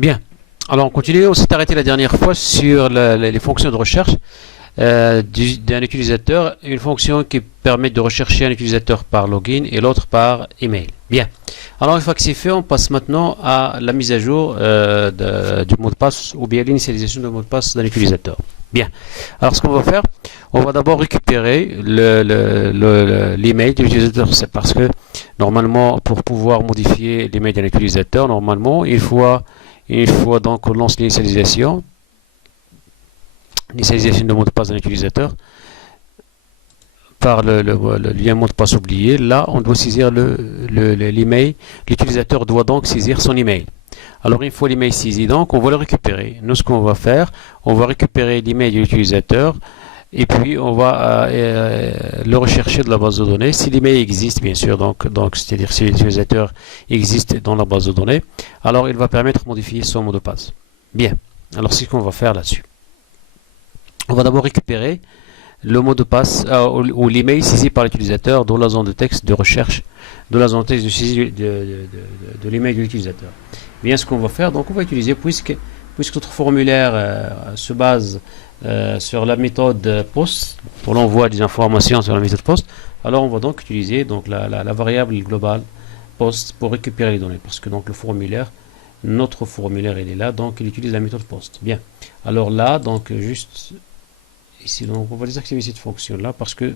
Bien. Alors on continue. On s'est arrêté la dernière fois sur les fonctions de recherche d'un utilisateur. Une fonction qui permet de rechercher un utilisateur par login et l'autre par email. Bien. Alors une fois que c'est fait, on passe maintenant à la mise à jour du mot de passe ou bien l'initialisation du mot de passe d'un utilisateur. Bien. Alors ce qu'on va faire, on va d'abord récupérer l'email de l'utilisateur. C'est parce que normalement, pour pouvoir modifier l'email d'un utilisateur, normalement, il faut donc on lance l'initialisation de mot de passe d'un utilisateur par le lien mot de passe oublié. Là, on doit saisir l'email. L'utilisateur doit donc saisir son email. Alors, une fois l'email saisi, donc, on va le récupérer. Nous, ce qu'on va faire, on va récupérer l'email de l'utilisateur et puis on va le rechercher de la base de données. Si l'email existe, bien sûr, donc c'est-à-dire si l'utilisateur existe dans la base de données, alors il va permettre de modifier son mot de passe. Bien. Alors, c'est ce qu'on va faire là-dessus. On va d'abord récupérer le mot de passe ou l'email saisi par l'utilisateur dans la zone de texte de recherche, de la zone de texte de saisie de l'email de l'utilisateur. Bien, ce qu'on va faire, donc on va utiliser, puisque notre formulaire se base sur la méthode POST, pour l'envoi des informations sur la méthode POST, alors on va donc utiliser donc la variable globale POST pour récupérer les données, parce que donc notre formulaire il est là, donc il utilise la méthode POST. Bien, alors là, donc juste ici, donc on va désactiver cette fonction là parce que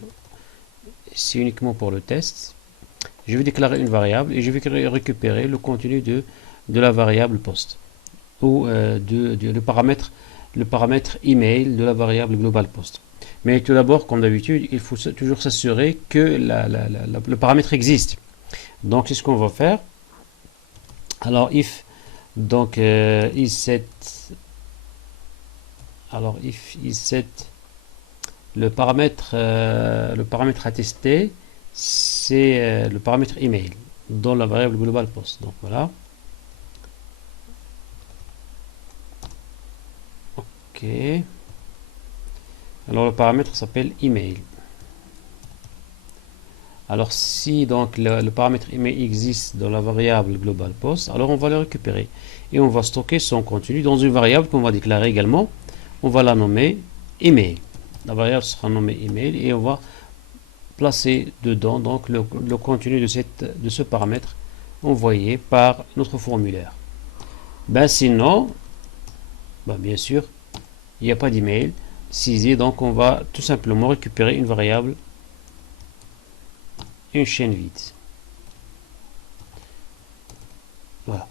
c'est uniquement pour le test. Je vais déclarer une variable et je vais récupérer le contenu de la variable post ou le paramètre email de la variable global post. Mais tout d'abord, comme d'habitude, il faut toujours s'assurer que le paramètre existe. Donc c'est ce qu'on va faire. Alors if donc isSet, alors if isSet, le paramètre à tester, c'est le paramètre email dans la variable global post. Donc voilà. Ok. Alors le paramètre s'appelle email. Alors si donc le paramètre email existe dans la variable global post, alors on va le récupérer et on va stocker son contenu dans une variable qu'on va déclarer également. On va la nommer email. La variable sera nommée email et on va placer dedans donc le contenu de ce paramètre envoyé par notre formulaire. Sinon, bien sûr, il n'y a pas d'email saisi, donc on va tout simplement récupérer une variable, une chaîne vide. Voilà.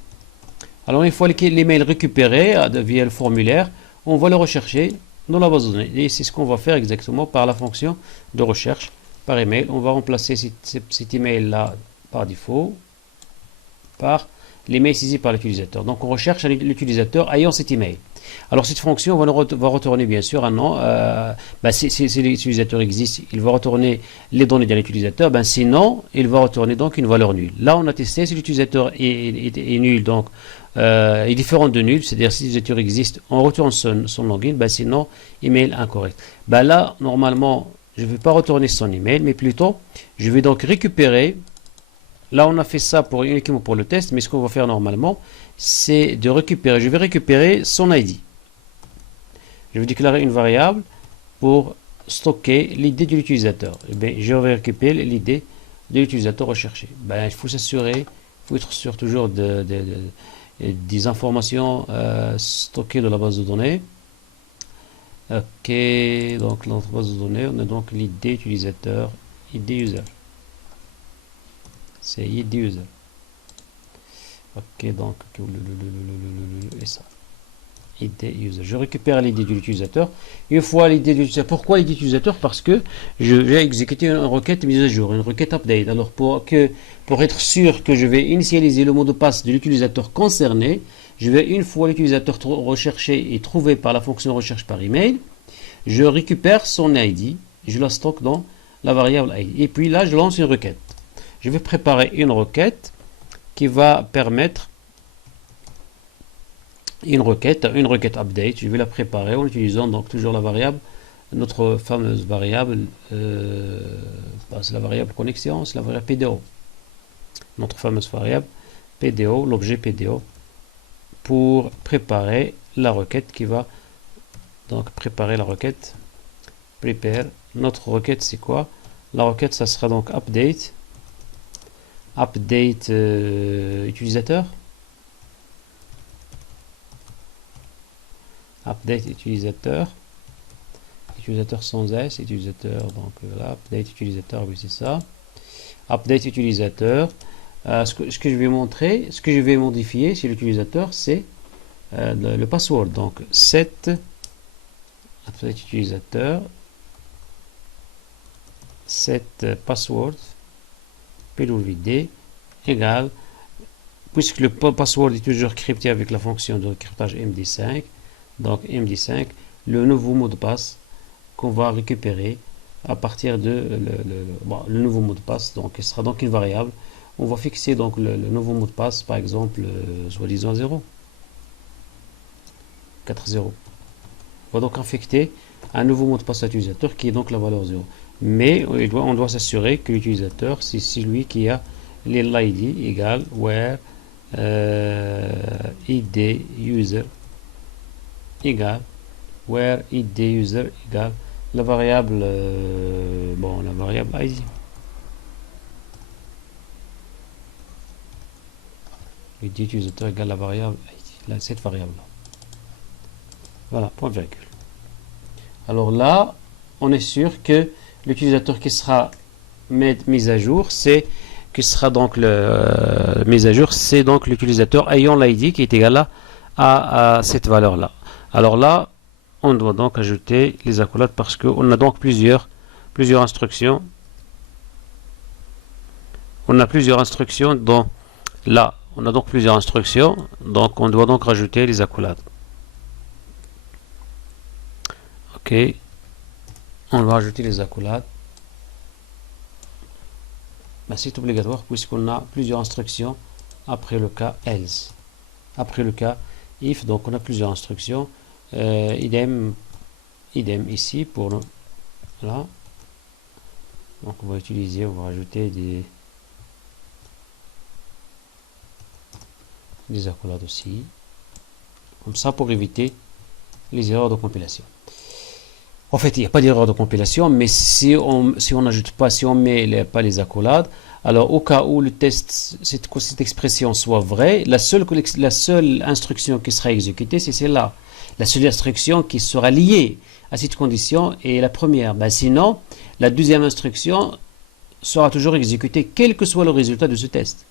Alors une fois l'email récupéré via le formulaire, on va le rechercher dans la base de données. Et c'est ce qu'on va faire exactement par la fonction de recherche par email. On va remplacer cet email là par défaut par l'email saisi par l'utilisateur. Donc on recherche l'utilisateur ayant cet email. Alors cette fonction va retourner bien sûr un nom. Si l'utilisateur existe, il va retourner les données de l'utilisateur. Sinon, il va retourner donc une valeur nulle. Là, on a testé si l'utilisateur est nul, donc est différent de nul, c'est-à-dire si l'utilisateur existe, on retourne son login. Sinon, email incorrect. Là, normalement, je ne vais pas retourner son email, mais plutôt, je vais donc récupérer. Là, on a fait ça uniquement pour le test, mais ce qu'on va faire normalement, c'est de récupérer. Je vais récupérer son ID. Je vais déclarer une variable pour stocker l'ID de l'utilisateur. Je vais récupérer l'ID de l'utilisateur recherché. Il faut s'assurer, il faut être sûr toujours des informations stockées dans la base de données. Ok, donc dans notre base de données, on a donc l'ID utilisateur, ID user. C'est ID user. Ok, donc et ça. ID user. Je récupère l'ID de l'utilisateur. Une fois l'ID de l'utilisateur. Pourquoi l'ID utilisateur? Parce que je vais exécuter une requête mise à jour, une requête update. Alors pour être sûr que je vais initialiser le mot de passe de l'utilisateur concerné, je vais, une fois l'utilisateur recherché et trouvé par la fonction recherche par email, je récupère son ID, je la stocke dans la variable ID. Et puis là, je lance une requête. Je vais préparer une requête qui va permettre une requête update. Je vais la préparer en utilisant donc toujours la variable, notre fameuse variable, c'est la variable connexion, c'est la variable PDO. Notre fameuse variable PDO, l'objet PDO. pour préparer la requête qui va donc préparer la requête. Prepare. Notre requête, c'est quoi? La requête, ça sera donc update utilisateur. Update utilisateur. Utilisateur sans S, utilisateur, donc là, update utilisateur, oui, c'est ça. Update utilisateur. Ce que je vais montrer, ce que je vais modifier chez l'utilisateur, c'est le password. Donc, set update utilisateur, set password, PWD égale, puisque le password est toujours crypté avec la fonction de cryptage MD5, donc MD5, le nouveau mot de passe qu'on va récupérer à partir de le nouveau mot de passe, donc il sera donc une variable. On va fixer donc le nouveau mot de passe, par exemple, soi-disant 0, 4.0. On va donc infecter un nouveau mot de passe à l'utilisateur qui est donc la valeur 0. Mais on doit s'assurer que l'utilisateur, c'est celui qui a l'ID égale where id user égale where id user égale la variable la variable id. Id utilisateur égale la variable id, cette variable là. Voilà, point virgule. Alors là, on est sûr que l'utilisateur qui sera mis à jour, c'est donc l'utilisateur ayant l'ID qui est égal à cette valeur là. Alors là, on doit donc ajouter les accolades parce qu'on a donc plusieurs instructions. On a plusieurs instructions dans là. On a donc plusieurs instructions, donc on doit donc rajouter les accolades. Ok, on va ajouter les accolades. Ben, c'est obligatoire puisqu'on a plusieurs instructions après le cas else. Après le cas if, donc on a plusieurs instructions. Idem ici pour le, là. Donc on va rajouter des accolades aussi. Comme ça pour éviter les erreurs de compilation. En fait, il n'y a pas d'erreur de compilation, mais si on n'ajoute pas, si on met pas les accolades, alors au cas où le test, cette expression soit vraie, la seule instruction qui sera exécutée, c'est celle-là. La seule instruction qui sera liée à cette condition est la première. Ben, sinon, la deuxième instruction sera toujours exécutée, quel que soit le résultat de ce test.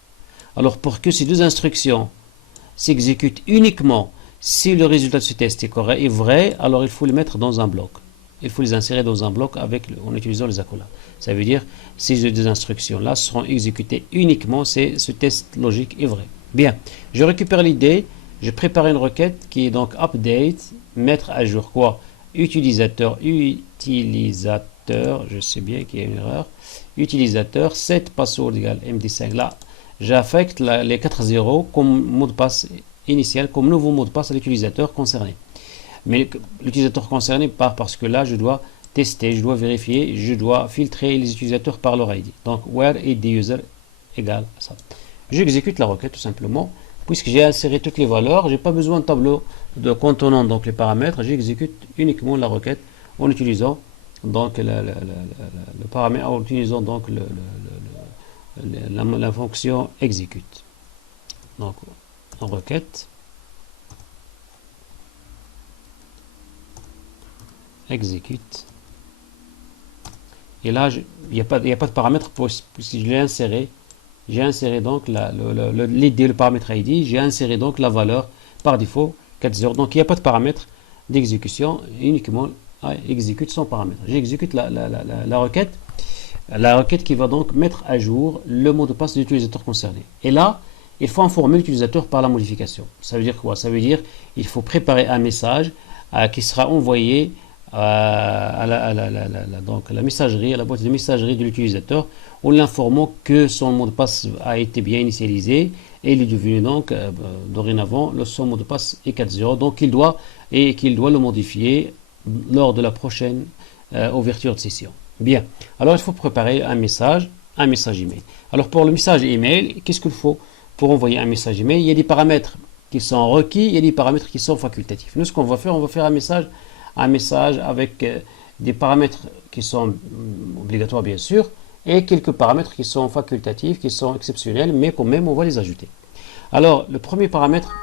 Alors, pour que ces deux instructions s'exécutent uniquement si le résultat de ce test est vrai, alors il faut les mettre dans un bloc. Il faut les insérer dans un bloc en utilisant les accolades. Ça veut dire ces deux instructions-là seront exécutées uniquement si ce test logique est vrai. Bien, je récupère l'idée, je prépare une requête qui est donc update, mettre à jour quoi? Utilisateur, je sais bien qu'il y a une erreur, utilisateur, set password égale MD5. Là, j'affecte les 4 0 comme mot de passe initial, comme nouveau mot de passe à l'utilisateur concerné. Mais l'utilisateur concerné, pas parce que là, je dois tester, je dois vérifier, je dois filtrer les utilisateurs par leur ID. Donc, where id user égale à ça. J'exécute la requête tout simplement, puisque j'ai inséré toutes les valeurs, j'ai pas besoin de tableau de contenant donc les paramètres, j'exécute uniquement la requête en utilisant donc le paramètre, en utilisant donc la fonction execute. Donc, en requête. Exécute. Et là, il n'y a pas de paramètre puisque je l'ai inséré. J'ai inséré donc le paramètre ID, j'ai inséré donc la valeur par défaut 4.0. Donc il n'y a pas de paramètre d'exécution, uniquement exécute sans paramètre. J'exécute la requête qui va donc mettre à jour le mot de passe de l'utilisateur concerné. Et là, il faut informer l'utilisateur par la modification. Ça veut dire quoi? Ça veut dire il faut préparer un message qui sera envoyé à la messagerie, à la boîte de messagerie de l'utilisateur, en l'informant que son mot de passe a été bien initialisé et il est devenu donc dorénavant son mot de passe est 4.0, donc qu'il doit le modifier lors de la prochaine ouverture de session. Bien, alors il faut préparer un message email. Alors pour le message email, qu'est-ce qu'il faut pour envoyer un message email? Il y a des paramètres qui sont requis et les paramètres qui sont facultatifs. Nous, ce qu'on va faire, on va faire un message avec des paramètres qui sont obligatoires, bien sûr, et quelques paramètres qui sont facultatifs, qui sont exceptionnels, mais quand même, on va les ajouter. Alors, le premier paramètre,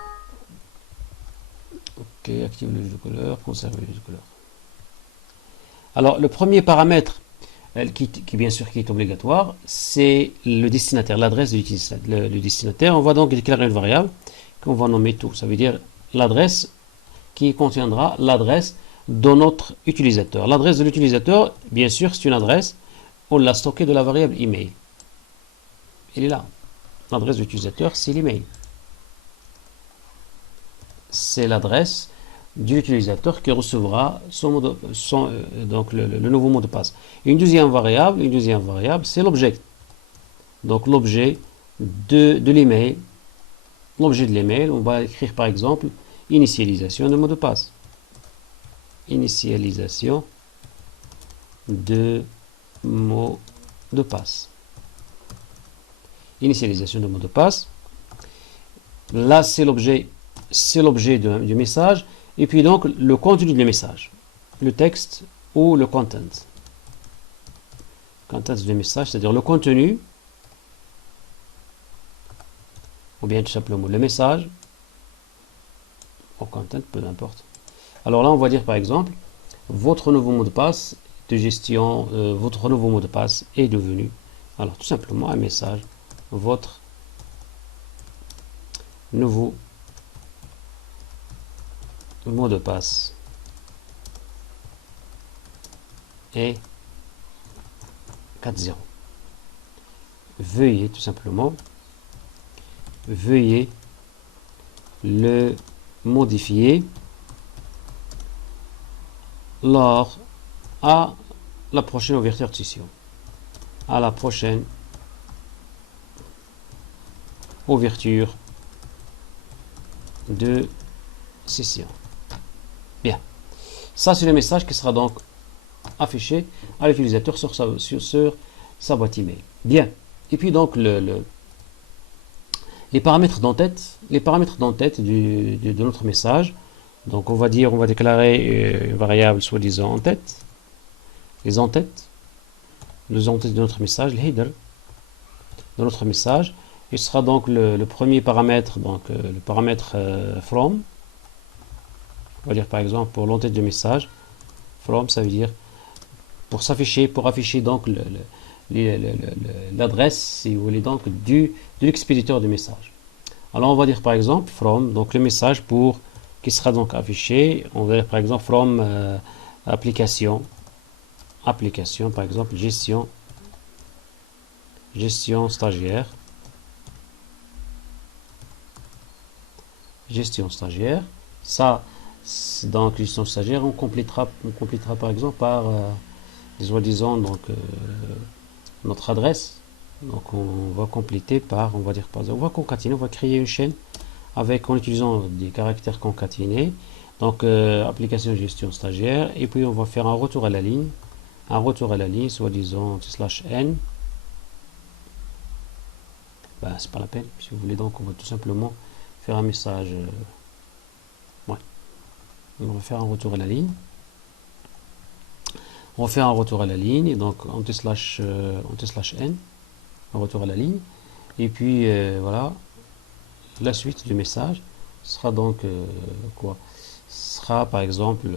ok, active le jeu de couleur, conserver le jeu de couleur. Alors, le premier paramètre, qui bien sûr qui est obligatoire, c'est le destinataire, l'adresse de l'utilisateur. Le destinataire, on va donc déclarer une variable qu'on va nommer tout. Ça veut dire l'adresse qui contiendra l'adresse de notre utilisateur. L'adresse de l'utilisateur, bien sûr, c'est une adresse. On l'a stockée de la variable email. Elle est là. L'adresse de l'utilisateur, c'est l'email. C'est l'adresse de l'utilisateur qui recevra donc le nouveau mot de passe. Une deuxième variable, c'est l'objet. Donc l'objet de l'email. L'objet de l'email, on va écrire par exemple initialisation de mot de passe. Initialisation de mot de passe. Initialisation de mot de passe. Là, c'est l'objet du message. Et puis donc, le contenu du message. Le texte ou le content. Content du message, c'est-à-dire le contenu. Ou bien tout simplement le message. Ou content, peu importe. Alors là, on va dire par exemple, votre nouveau mot de passe de gestion, votre nouveau mot de passe est devenu, alors tout simplement un message, votre nouveau mot de passe est 4.0. Veuillez tout simplement, veuillez le modifier lors à la prochaine ouverture de session. À la prochaine ouverture de session. Bien. Ça, c'est le message qui sera donc affiché à l'utilisateur sur sa boîte email. Bien. Et puis donc les paramètres d'entête, de notre message. Donc on va déclarer une variable soi-disant en tête. Les en-têtes de notre message, le header de notre message. Il sera donc le premier paramètre, donc le paramètre from. On va dire par exemple pour l'entête du message, from, ça veut dire pour afficher donc l'adresse, si vous voulez, donc de l'expéditeur du message. Alors on va dire par exemple from, donc le message qui sera donc affiché, on va dire par exemple from application, par exemple gestion stagiaire, ça donc gestion stagiaire, on complétera par exemple par soi-disant donc notre adresse. Donc on va compléter par, on va dire par exemple, on va concaténer, on va créer une chaîne en utilisant des caractères concaténés. Donc application gestion stagiaire, et puis on va faire un retour à la ligne, soi-disant /n. Ben, c'est pas la peine, si vous voulez, donc on va tout simplement faire un message. Ouais. On va faire un retour à la ligne. On va faire un retour à la ligne, et donc on t/n, un retour à la ligne, et puis voilà, la suite du message sera donc quoi? Sera par exemple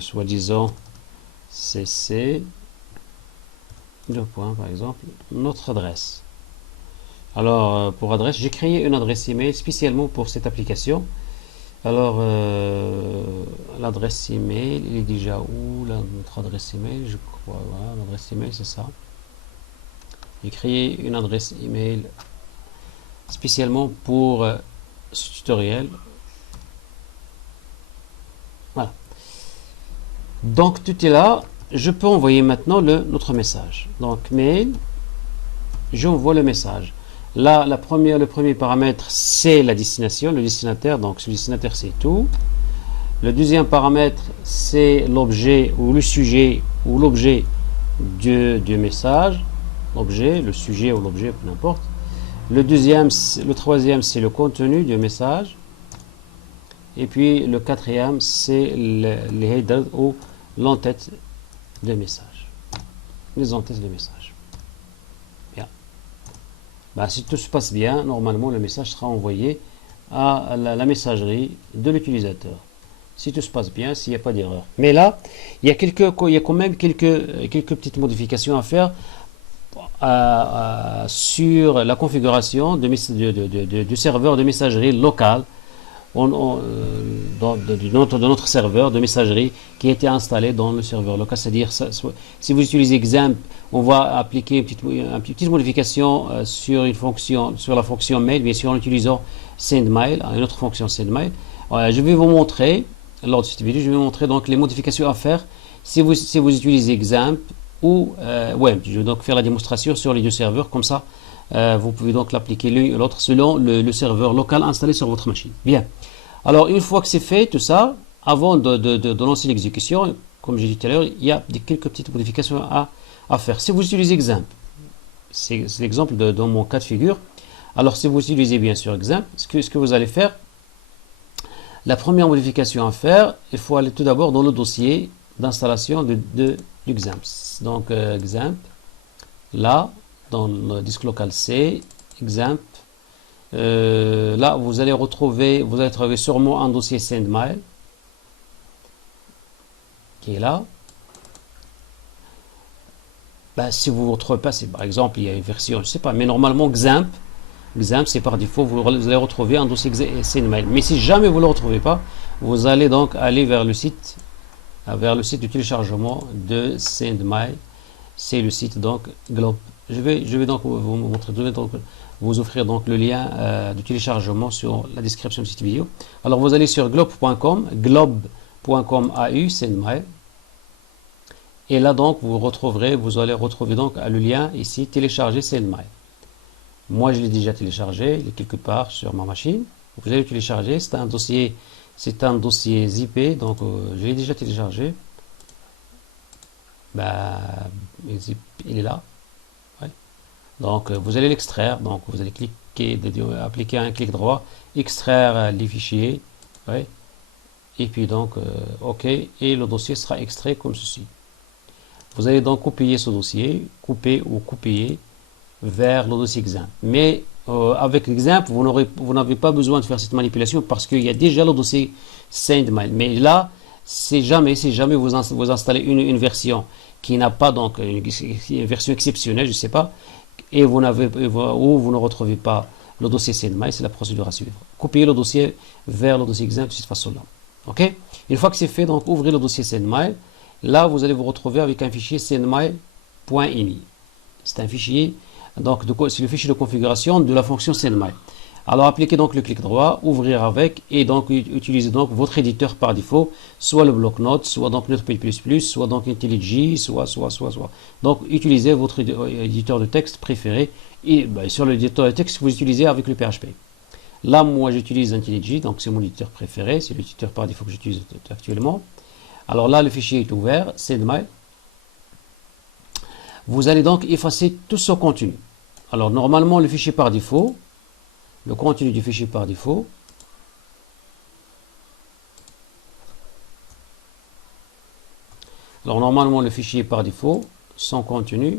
soi-disant cc deux points, par exemple notre adresse. Alors pour adresse, j'ai créé une adresse email spécialement pour cette application. Alors l'adresse email, il est déjà où notre adresse email? Je crois, voilà, l'adresse email c'est ça. J'ai créé une adresse email spécialement pour ce tutoriel. Voilà. Donc tout est là. Je peux envoyer maintenant notre message. Donc mail, j'envoie le message. Là, le premier paramètre, c'est la destination, le destinataire. Donc ce destinataire, c'est tout. Le deuxième paramètre, c'est l'objet ou le sujet ou l'objet du message. l'objet, le sujet ou l'objet, peu importe. Le troisième, c'est le contenu du message. Et puis le quatrième, c'est les headers ou l'entête de message. Les entêtes de message. Bien. Ben, si tout se passe bien, normalement le message sera envoyé à la messagerie de l'utilisateur. Si tout se passe bien, s'il n'y a pas d'erreur. Mais là, il y a quand même quelques petites modifications à faire sur la configuration du serveur de messagerie local de notre serveur de messagerie qui a été installé dans le serveur local. C'est-à-dire, si vous utilisez XAMPP, on va appliquer une petite modification sur la fonction mail, bien sûr en utilisant sendMail, une autre fonction sendMail. Je vais vous montrer, lors de cette vidéo, je vais vous montrer donc les modifications à faire si vous utilisez XAMPP ou web. Je vais donc faire la démonstration sur les deux serveurs, comme ça vous pouvez donc l'appliquer l'un ou l'autre selon le serveur local installé sur votre machine. Bien. Alors, une fois que c'est fait, tout ça, avant de lancer l'exécution, comme j'ai dit tout à l'heure, il y a quelques petites modifications à faire. Si vous utilisez XAMPP, c'est l'exemple dans mon cas de figure. Alors, si vous utilisez bien sûr XAMPP, ce que vous allez faire, la première modification à faire, il faut aller tout d'abord dans le dossier d'installation du XAMPP. Donc, XAMPP, là, dans le disque local C, XAMPP. Là, vous allez trouver sûrement un dossier sendMail qui est là. Ben, si vous ne retrouvez pas, par exemple, il y a une version, je ne sais pas, mais normalement XAMPP, c'est par défaut, vous allez retrouver un dossier sendMail. Mais si jamais vous ne le retrouvez pas, vous allez donc aller vers le site de téléchargement de sendMail. C'est le site donc Glob. Je vais donc vous montrer, vous offrir donc le lien de téléchargement sur la description de cette vidéo. Alors vous allez sur glob.com, glob.com.au, sendMail. Et là donc vous allez retrouver donc le lien ici, télécharger sendMail. Moi je l'ai déjà téléchargé, il est quelque part sur ma machine. Vous allez le télécharger, c'est un dossier zip, donc je l'ai déjà téléchargé. Ben, il est là. Ouais. Donc vous allez l'extraire, donc vous allez appliquer un clic droit, extraire les fichiers, ouais. Et puis donc OK, et le dossier sera extrait comme ceci. Vous allez donc copier ce dossier, copier vers le dossier XAMPP. Mais avec XAMPP, vous n'avez pas besoin de faire cette manipulation parce qu'il y a déjà le dossier sendMail. Mais là, si jamais vous installez une version qui n'a pas donc une version exceptionnelle, je ne sais pas, et vous ne retrouvez pas le dossier sendMail, c'est la procédure à suivre. Copiez le dossier vers le dossier XAMPP de cette façon-là. OK? Une fois que c'est fait, donc ouvrez le dossier sendMail. Là, vous allez vous retrouver avec un fichier sendMail.ini. C'est un fichier, donc c'est le fichier de configuration de la fonction sendMail. Alors appliquez donc le clic droit, ouvrir avec, et donc utilisez donc votre éditeur par défaut, soit le bloc-notes, soit donc Notepad++, soit donc IntelliJ, soit. Donc utilisez votre éditeur de texte préféré, et sur l'éditeur de texte vous utilisez avec le PHP. Là, moi j'utilise IntelliJ, donc c'est mon éditeur préféré, c'est l'éditeur par défaut que j'utilise actuellement. Alors là, le fichier est ouvert, sendMail. Vous allez donc effacer tout ce contenu. Alors normalement, le fichier par défaut, le contenu du fichier par défaut, alors normalement le fichier par défaut, son contenu,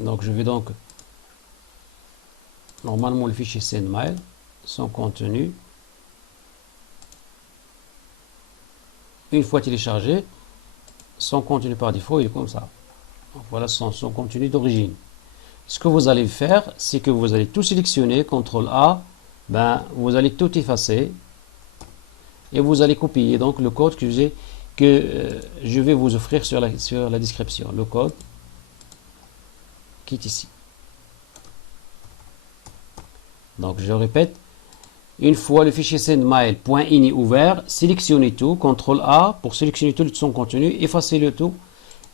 donc je vais donc, normalement le fichier sendMail, son contenu, une fois téléchargé, son contenu par défaut il est comme ça. Donc voilà son contenu d'origine. Ce que vous allez faire, c'est que vous allez tout sélectionner, CTRL A, vous allez tout effacer et vous allez copier donc le code que je vais vous offrir sur la description. Le code qui est ici. Donc je répète, une fois le fichier sendMail.ini ouvert, sélectionnez tout, CTRL A pour sélectionner tout son contenu, effacez le tout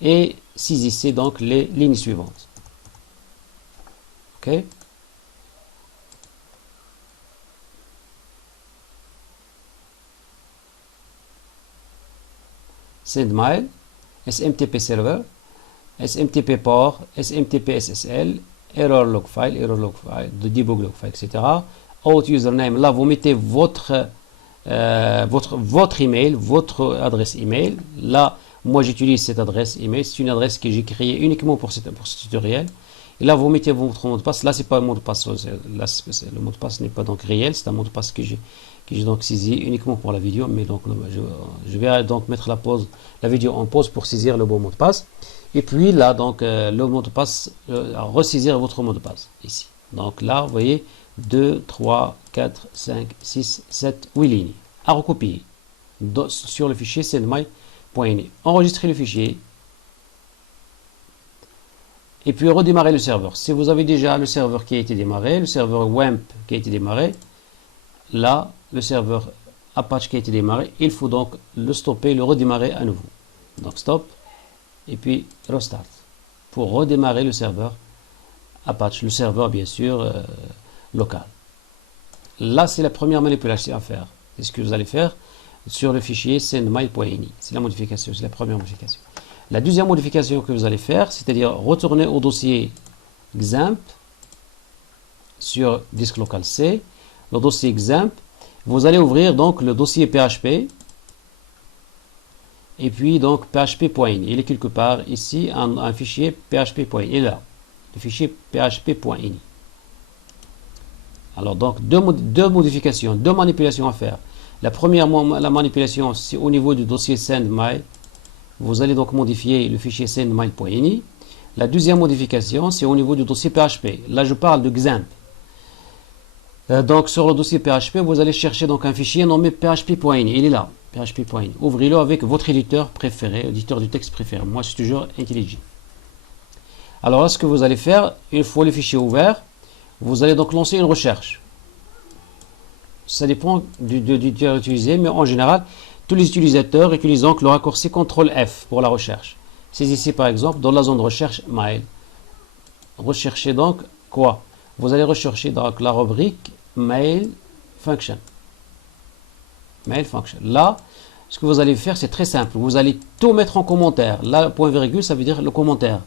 et saisissez donc les lignes suivantes. OK? sendMail, SMTP server, SMTP port, SMTP SSL, error log file, de debug log file, etc. Out username, là vous mettez votre email, votre adresse email. Là, moi j'utilise cette adresse email, c'est une adresse que j'ai créée uniquement pour ce tutoriel. Et là, vous mettez votre mot de passe. Là, c'est pas un mot de passe. Là, le mot de passe n'est pas donc réel. C'est un mot de passe que j'ai donc saisi uniquement pour la vidéo. Mais donc, je vais donc mettre la vidéo en pause pour saisir le bon mot de passe. Et puis là, donc, le mot de passe, ressaisir votre mot de passe ici. Donc là, vous voyez, 2, 3, 4, 5, 6, 7, 8 lignes à recopier sur le fichier sendmy.ini. Enregistrez le fichier. Et puis redémarrer le serveur. Si vous avez déjà le serveur qui a été démarré, le serveur WAMP qui a été démarré, là, le serveur Apache qui a été démarré, il faut donc le stopper, le redémarrer à nouveau. Donc stop, et puis restart, pour redémarrer le serveur Apache, le serveur bien sûr local. Là, c'est la première manipulation à faire. C'est ce que vous allez faire sur le fichier sendmy.ini. C'est la modification, c'est la première modification. La deuxième modification que vous allez faire, c'est-à-dire retourner au dossier XAMPP sur disque local C, le dossier XAMPP, vous allez ouvrir donc le dossier PHP et puis donc php.ini. Il est quelque part ici, un fichier php.ini. Il est là, le fichier php.ini. Alors donc deux modifications, deux manipulations à faire. La première la manipulation, c'est au niveau du dossier sendmy. Vous allez donc modifier le fichier sendmy.ini. La deuxième modification, c'est au niveau du dossier PHP. Là, je parle de XAMPP. Donc, sur le dossier PHP, vous allez chercher donc un fichier nommé php.ini. Il est là, php.ini. Ouvrez-le avec votre éditeur préféré, éditeur du texte préféré. Moi, c'est toujours IntelliJ. Alors, là, ce que vous allez faire, une fois le fichier ouvert, vous allez donc lancer une recherche. Ça dépend du éditeur utilisé, mais en général, tous les utilisateurs utilisent donc le raccourci CTRL F pour la recherche. C'est ici par exemple dans la zone de recherche mail. Recherchez donc quoi? Vous allez rechercher donc la rubrique mail function. Mail function. Là, ce que vous allez faire, c'est très simple. Vous allez tout mettre en commentaire. Là, point virgule, ça veut dire le commentaire.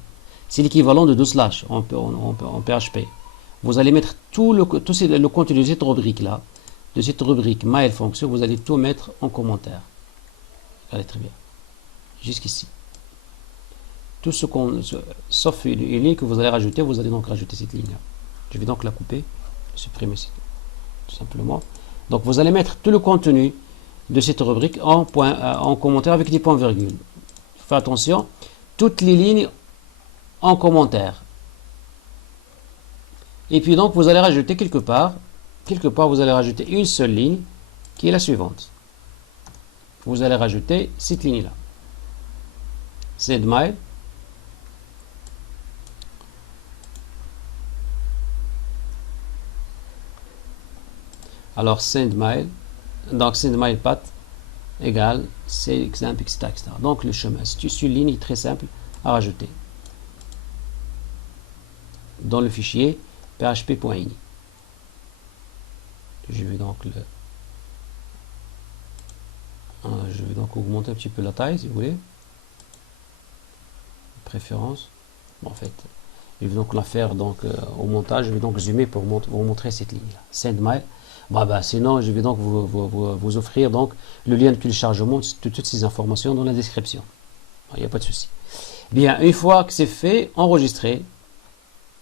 C'est l'équivalent de 2 slash en PHP. Vous allez mettre tout le contenu de cette rubrique-là. De cette rubrique mail function, vous allez tout mettre en commentaire. Allez, très bien. Jusqu'ici. Tout ce sauf une ligne que vous allez rajouter, vous allez donc rajouter cette ligne-là. Je vais donc la couper, supprimer tout simplement. Donc vous allez mettre tout le contenu de cette rubrique en commentaire avec des points-virgules. Faites attention, toutes les lignes en commentaire. Et puis donc vous allez rajouter quelque part vous allez rajouter une seule ligne qui est la suivante. Vous allez rajouter cette ligne-là. Sendmy. Alors sendmy, donc sendmy path égale c'est exemple, etc., etc. Donc le chemin, c'est une ligne très simple à rajouter dans le fichier php.ini. Je vais donc augmenter un petit peu la taille si vous voulez. Préférence. Bon, en fait, je vais donc la faire donc au montage. Je vais donc zoomer pour vous montrer cette ligne là. Sendmy. Sinon, je vais donc vous offrir donc le lien de téléchargement de toutes ces informations dans la description. Il n'y a pas de souci. Bien, une fois que c'est fait, enregistrez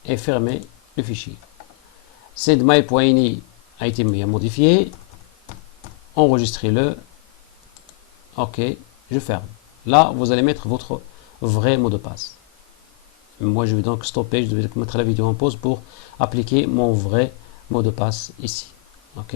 et fermez le fichier. Sendmy.ini a été bien modifié. Enregistrez-le. Ok, je ferme. Là, vous allez mettre votre vrai mot de passe. Moi, je vais donc stopper. Je vais mettre la vidéo en pause pour appliquer mon vrai mot de passe ici. Ok.